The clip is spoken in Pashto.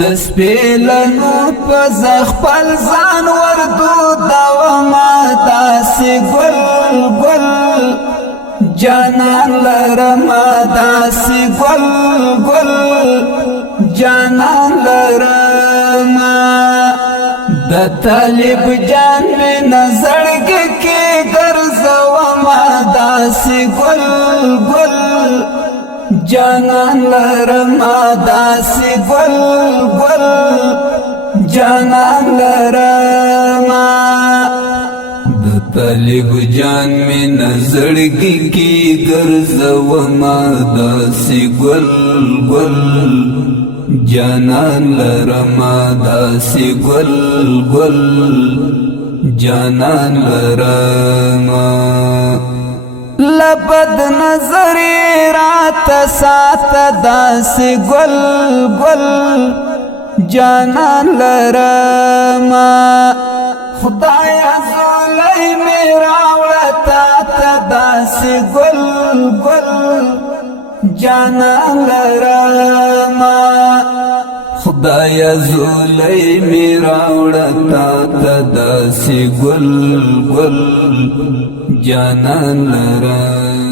د سپیلنو پز خپل ځان وردو دوما داسې ګل ګل جانان لرما داسې ګل ګل جانان لرما د طالب جان می نظرګ کې ګرځوما داسې ګل ګل جانان لرما داسې ګل ګل جانان لرما د طالب جان می نظرګ کې ګرځوما داسې ګل ګل جانان لرما داسې ګل ګل جانان لرما لبد نظر رات سات داسې ګل ګل جانان لرما خدایا زولای میرا وړتا ته داسې ګل ګل جانان لرما خدایا زولای میرا وړتا ته داسې ګل ګل جانان لرما